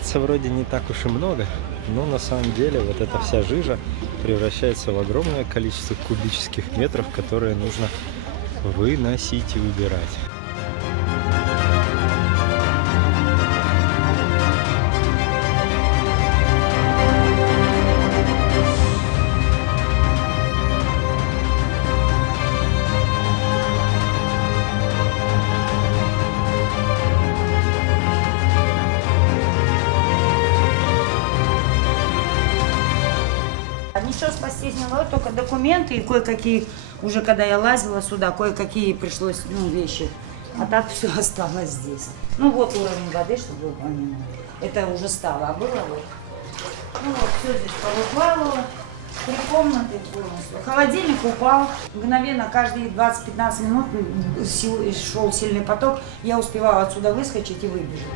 Кажется, вроде не так уж и много, но на самом деле вот эта вся жижа превращается в огромное количество кубических метров, которые нужно выносить и убирать. Ничего спасти не могу, только документы и кое-какие, уже когда я лазила сюда, кое-какие пришлось, вещи. А так все осталось здесь. Ну вот уровень воды, чтобы вы понимали. Это уже стало, а было вот. Ну вот, все здесь повыплавало. 3 комнаты полностью. Холодильник упал. Мгновенно, каждые 20-15 минут шел сильный поток. Я успевала отсюда выскочить и выбежать.